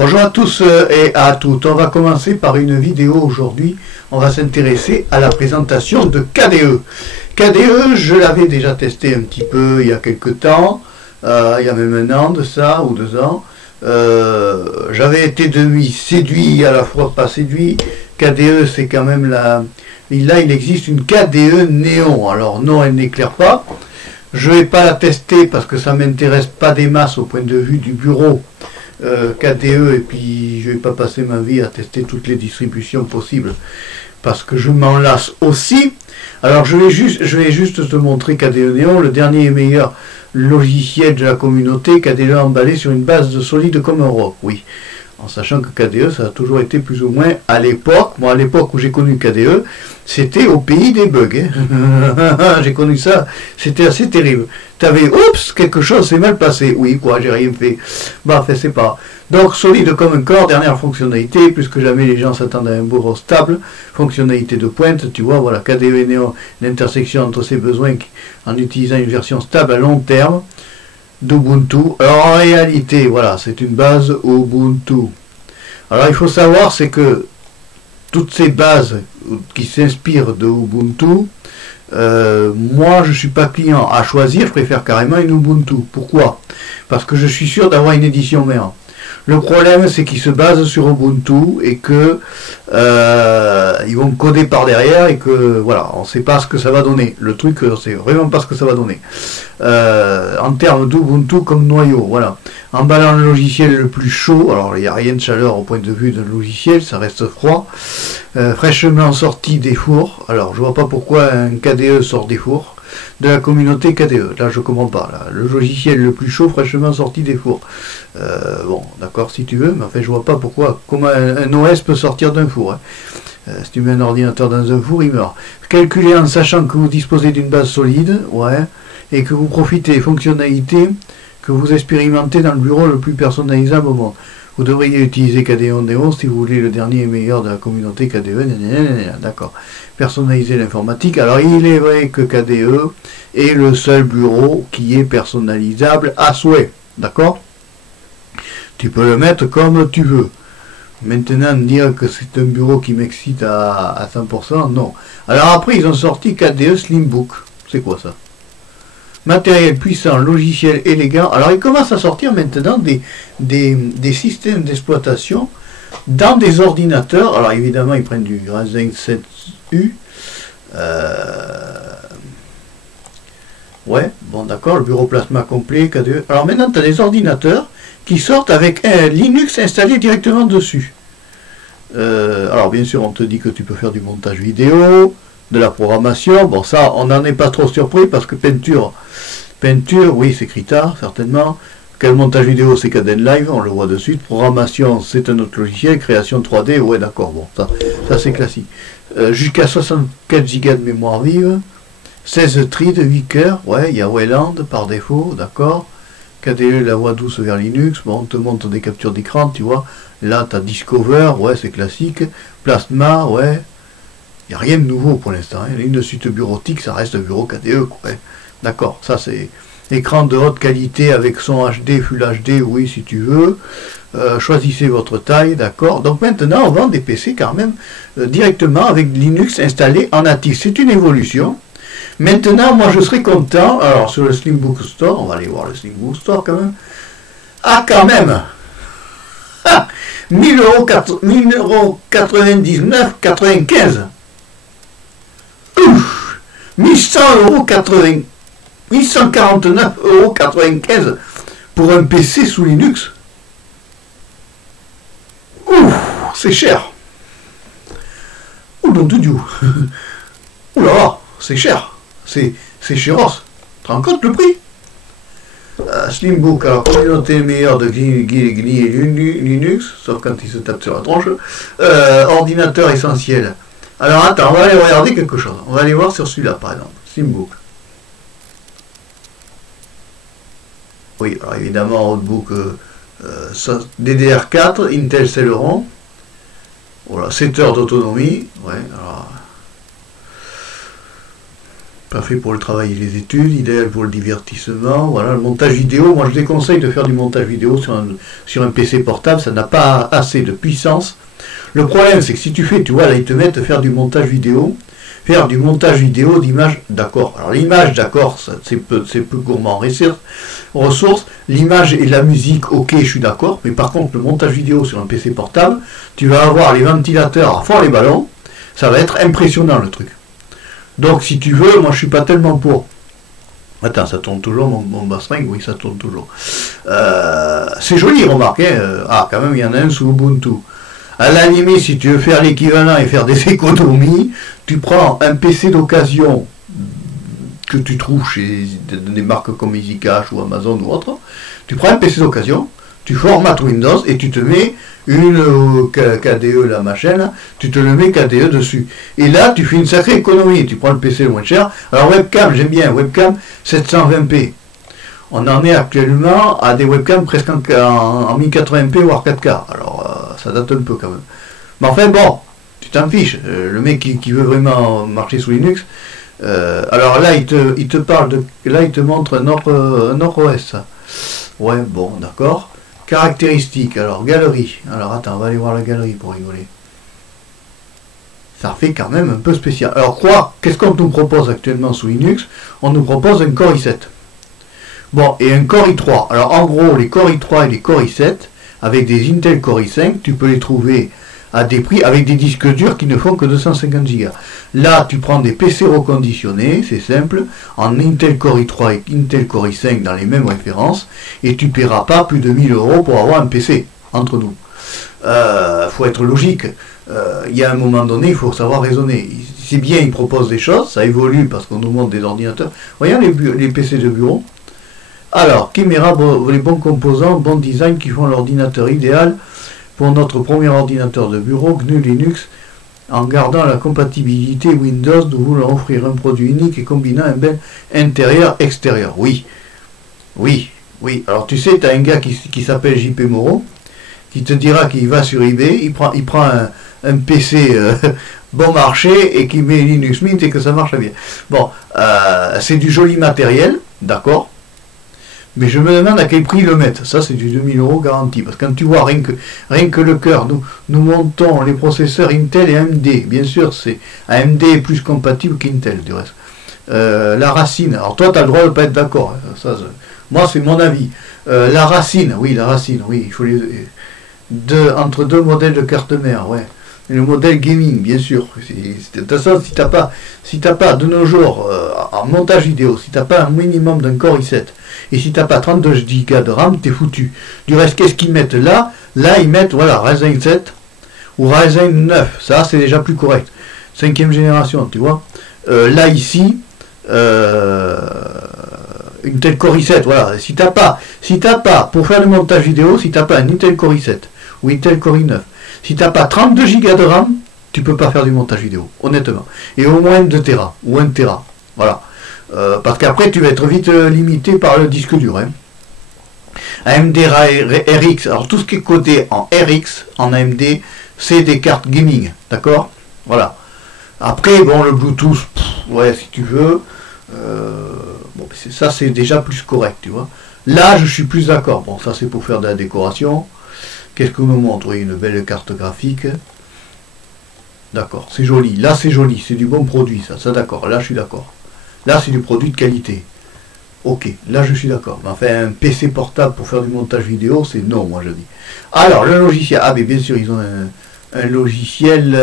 Bonjour à tous et à toutes. On va commencer par une vidéo aujourd'hui. On va s'intéresser à la présentation de KDE. KDE, je l'avais déjà testé un petit peu il y a quelques temps. Il y a même un an de ça, ou 2 ans. J'avais été séduit, à la fois pas séduit. KDE, c'est quand même la... Là, il existe une KDE Néon. Alors non, elle n'éclaire pas. Je ne vais pas la tester parce que ça ne m'intéresse pas des masses au point de vue du bureau. KDE, et puis je vais pas passer ma vie à tester toutes les distributions possibles parce que je m'en lasse aussi. Alors je vais juste te montrer KDE Néon, le dernier et meilleur logiciel de la communauté. KDE emballé sur une base solide comme un roc, oui, en sachant que KDE ça a toujours été plus ou moins à l'époque, moi à l'époque où j'ai connu KDE, c'était au pays des bugs, hein. J'ai connu ça, c'était assez terrible. T'avais, oups, quelque chose s'est mal passé, oui quoi, j'ai rien fait, bah fait c'est pas. Donc solide comme un corps, dernière fonctionnalité, plus que jamais les gens s'attendent à un bureau stable, fonctionnalité de pointe, tu vois, voilà, KDE Néon, l'intersection entre ses besoins en utilisant une version stable à long terme d'Ubuntu. Alors en réalité, voilà, c'est une base Ubuntu. Alors il faut savoir, c'est que toutes ces bases qui s'inspirent de Ubuntu, moi je ne suis pas client à choisir, je préfère carrément une Ubuntu. Pourquoi? Parce que je suis sûr d'avoir une édition mère. Le problème, c'est qu'ils se basent sur Ubuntu et que ils vont coder par derrière et que voilà, on ne sait pas ce que ça va donner. Le truc, c'est vraiment pas ce que ça va donner. En termes d'Ubuntu comme noyau, voilà. Emballant le logiciel le plus chaud, alors il n'y a rien de chaleur au point de vue d'un logiciel, ça reste froid. Fraîchement sorti des fours, alors je vois pas pourquoi un KDE sort des fours. De la communauté KDE, là je comprends pas, là. Le logiciel le plus chaud fraîchement sorti des fours. Bon, d'accord si tu veux, mais enfin je vois pas pourquoi, comment un OS peut sortir d'un four, hein. Si tu mets un ordinateur dans un four, il meurt. Calculez en sachant que vous disposez d'une base solide, ouais, et que vous profitez des fonctionnalités que vous expérimentez dans le bureau le plus personnalisable au monde. Vous devriez utiliser KDE Néon si vous voulez le dernier et meilleur de la communauté KDE. D'accord. Personnaliser l'informatique. Alors il est vrai que KDE est le seul bureau qui est personnalisable à souhait. D'accord? Tu peux le mettre comme tu veux. Maintenant, dire que c'est un bureau qui m'excite à 100%, non. Alors après, ils ont sorti KDE Slimbook. C'est quoi ça? Matériel puissant, logiciel élégant. Alors, ils commencent à sortir maintenant des systèmes d'exploitation dans des ordinateurs. Alors, évidemment, ils prennent du Ryzen 7U. Ouais, bon, d'accord, le bureau plasma complet, KDE. Alors, maintenant, tu as des ordinateurs qui sortent avec un Linux installé directement dessus. Alors, bien sûr, on te dit que tu peux faire du montage vidéo, de la programmation. Bon, ça, on n'en est pas trop surpris parce que peinture, oui, c'est Krita, certainement. Quel montage vidéo, c'est Kdenlive, on le voit de suite. Programmation, c'est un autre logiciel. Création 3D, ouais, d'accord, bon, ça c'est classique. Jusqu'à 64 Go de mémoire vive. 16 threads, 8 cœurs, ouais, il y a Wayland par défaut, d'accord. KDE, la voix douce vers Linux, bon, on te montre des captures d'écran, tu vois. Là, tu as Discover, ouais, c'est classique. Plasma, ouais. Il n'y a rien de nouveau pour l'instant. Hein. Une suite bureautique, ça reste un bureau KDE. Ouais. D'accord, ça c'est écran de haute qualité avec son HD, Full HD, oui si tu veux. Choisissez votre taille, d'accord. Donc maintenant, on vend des PC quand même directement avec Linux installé en natif. C'est une évolution. Maintenant, moi je serais content. Alors sur le Slimbook Store, on va aller voir le Slimbook Store quand même. Ah quand même 1000 € 99,95. 1149,95 € pour un PC sous Linux. Ouh, c'est cher. Ouh, non de Dieu. Ouh là, c'est cher. C'est chéros. Tu te rends compte le prix? Slimbook, alors communauté meilleure de GNI et Linux, sauf quand il se tape sur la tronche. Ordinateur essentiel. Alors attends, on va aller regarder quelque chose. On va aller voir sur celui-là par exemple. Slimbook. Oui, alors évidemment, Notebook DDR4, Intel Celeron. Voilà, 7 heures d'autonomie. Ouais, alors. Pas fait pour le travail et les études, idéal pour le divertissement. Voilà, le montage vidéo, moi je déconseille de faire du montage vidéo sur un PC portable, ça n'a pas assez de puissance. Le problème c'est que si tu fais, tu vois, là ils te mettent faire du montage vidéo d'images, d'accord. Alors l'image, d'accord, c'est peu gourmand en ressources. L'image et la musique, ok, je suis d'accord. Mais par contre, le montage vidéo sur un PC portable, tu vas avoir les ventilateurs à fond les ballons. Ça va être impressionnant le truc. Donc si tu veux, moi je suis pas tellement pour. Attends, ça tourne toujours mon bass-string, oui, ça tourne toujours. C'est joli, remarque. Ah, quand même, il y en a un sous Ubuntu. À la limite, si tu veux faire l'équivalent et faire des économies, tu prends un PC d'occasion que tu trouves chez des marques comme EasyCash ou Amazon ou autre. Tu prends un PC d'occasion, tu formates Windows et tu te mets une KDE, la machin, tu te le mets KDE dessus. Et là, tu fais une sacrée économie. Tu prends le PC le moins cher. Alors webcam, j'aime bien, webcam 720p. On en est actuellement à des webcams presque en 1080p voire 4K. Alors ça date un peu quand même. Mais enfin bon, tu t'en fiches. Le mec qui veut vraiment marcher sous Linux, alors là il te parle de. Là il te montre un autre OS. Ouais, bon, d'accord. Caractéristiques, alors galerie. Alors attends, on va aller voir la galerie pour rigoler. Ça fait quand même un peu spécial. Alors quoi, qu'est-ce qu'on nous propose actuellement sous Linux? On nous propose un Core i7. Bon, et un Core i3. Alors en gros, les Core i3 et les Core i7, avec des Intel Core i5, tu peux les trouver à des prix avec des disques durs qui ne font que 250 Go. Là, tu prends des PC reconditionnés, c'est simple, en Intel Core i3 et Intel Core i5 dans les mêmes références, et tu ne paieras pas plus de 1000 € pour avoir un PC, entre nous. Faut être logique. Il y a un moment donné, il faut savoir raisonner. C'est bien, ils proposent des choses, ça évolue parce qu'on nous montre des ordinateurs. Voyons les PC de bureau. Alors, Chimera, les bons composants, bon design qui font l'ordinateur idéal pour notre premier ordinateur de bureau, GNU Linux, en gardant la compatibilité Windows. Nous voulons offrir un produit unique et combinant un bel intérieur-extérieur. Oui, oui, oui. Alors tu sais, tu as un gars qui s'appelle JP Moreau, qui te dira qu'il va sur eBay, il prend un PC bon marché et qui met Linux Mint et que ça marche bien. Bon, c'est du joli matériel, d'accord. Mais je me demande à quel prix ils le mettent. Ça, c'est du 2000 € garanti. Parce que quand tu vois, rien que le cœur, nous montons les processeurs Intel et AMD. Bien sûr, c'est AMD est plus compatible qu'Intel, du reste. La racine. Alors toi, tu as le droit de ne pas être d'accord. Moi, c'est mon avis. La racine, oui, il faut entre deux modèles de carte mère, ouais. Et le modèle gaming, bien sûr. De toute façon, si t'as pas de nos jours, en montage vidéo, si t'as pas un minimum d'un Core i7, et si t'as pas 32 Go de RAM, t'es foutu. Du reste, qu'est-ce qu'ils mettent là? Là, ils mettent, voilà, Ryzen 7 ou Ryzen 9. Ça, c'est déjà plus correct. 5e génération, tu vois. Là, ici, une Intel Core i7, voilà. Si t'as pas, pour faire le montage vidéo, si t'as pas un Intel Core i7 ou Intel Core i9, si t'as pas 32 Go de RAM, tu peux pas faire du montage vidéo, honnêtement. Et au moins 2 Tera ou 1 Tera. Voilà. Parce qu'après, tu vas être vite limité par le disque dur. Hein. AMD RX, alors tout ce qui est codé en RX, en AMD, c'est des cartes gaming. D'accord? Voilà. Après, bon, le Bluetooth, ouais, si tu veux. Bon, ça, c'est déjà plus correct, tu vois. Là, je suis plus d'accord. Bon, ça, c'est pour faire de la décoration. Qu'est-ce que nous montre? Oui, une belle carte graphique. D'accord, c'est joli. Là, c'est joli. C'est du bon produit, ça d'accord. Là, je suis d'accord. Là, c'est du produit de qualité. Ok, là, je suis d'accord. Mais enfin, un PC portable pour faire du montage vidéo, c'est non, moi, je dis. Alors, le logiciel. Ah, mais bien sûr, ils ont un logiciel.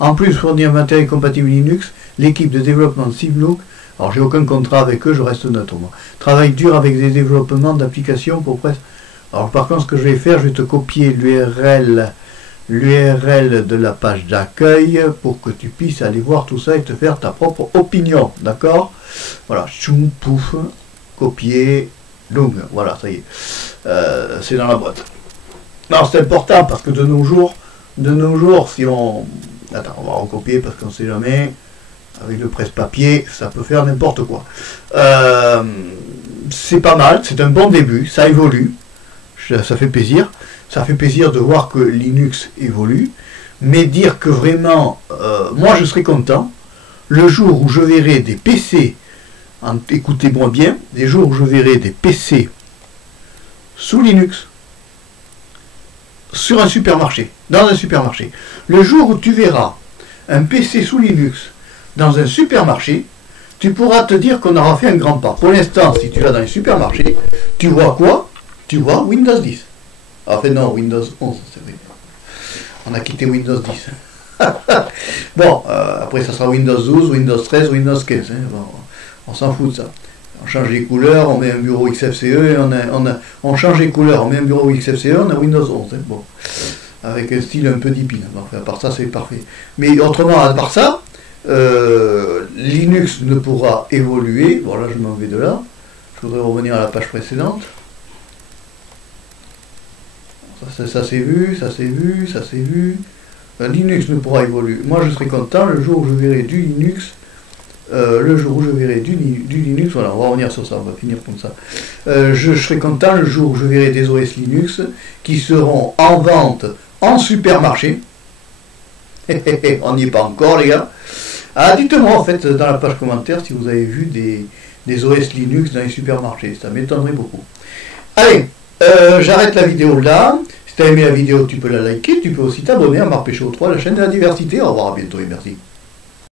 En plus, fournir un matériel compatible Linux, l'équipe de développement de Civlook. Alors, j'ai aucun contrat avec eux, je reste neutre, moi. Travaille dur avec des développements d'applications pour presque. Alors par contre, ce que je vais faire, je vais te copier l'URL de la page d'accueil pour que tu puisses aller voir tout ça et te faire ta propre opinion, d'accord? Voilà, choum, pouf, copier, long, voilà, ça y est, c'est dans la boîte. Non, c'est important parce que de nos jours, si on... Attends, on va recopier parce qu'on ne sait jamais, avec le presse-papier, ça peut faire n'importe quoi. C'est pas mal, c'est un bon début, ça évolue. Ça fait plaisir de voir que Linux évolue, mais dire que vraiment, moi je serais content, le jour où je verrai des PC, écoutez-moi bien, des jours où je verrai des PC sous Linux, sur un supermarché, dans un supermarché. Le jour où tu verras un PC sous Linux dans un supermarché, tu pourras te dire qu'on aura fait un grand pas. Pour l'instant, si tu vas dans un supermarché, tu vois quoi? Tu vois Windows 10. Enfin non, Windows 11, c'est vrai. On a quitté Windows 10. Bon, après ça sera Windows 12, Windows 13, Windows 15. Hein. Bon, on s'en fout de ça. On change les couleurs, on met un bureau XFCE, et on change les couleurs, on met un bureau XFCE, on a Windows 11. Hein. Bon, avec un style un peu d'épine. Bon, enfin, à part ça, c'est parfait. Mais autrement, à part ça, Linux ne pourra évoluer. Voilà, je m'en vais de là. Je voudrais revenir à la page précédente. Ça c'est vu, ça c'est vu, ça c'est vu. Linux ne pourra évoluer. Moi, je serai content le jour où je verrai du Linux. Le jour où je verrai du Linux, voilà, on va revenir sur ça, on va finir comme ça. Je serai content le jour où je verrai des OS Linux qui seront en vente en supermarché. On n'y est pas encore, les gars. Ah, dites-moi en fait dans la page commentaire si vous avez vu des OS Linux dans les supermarchés, ça m'étonnerait beaucoup. Allez, j'arrête la vidéo là. Si tu as aimé la vidéo, tu peux la liker, tu peux aussi t'abonner à Marc Péchaud 3, la chaîne de la diversité. Au revoir, à bientôt et merci.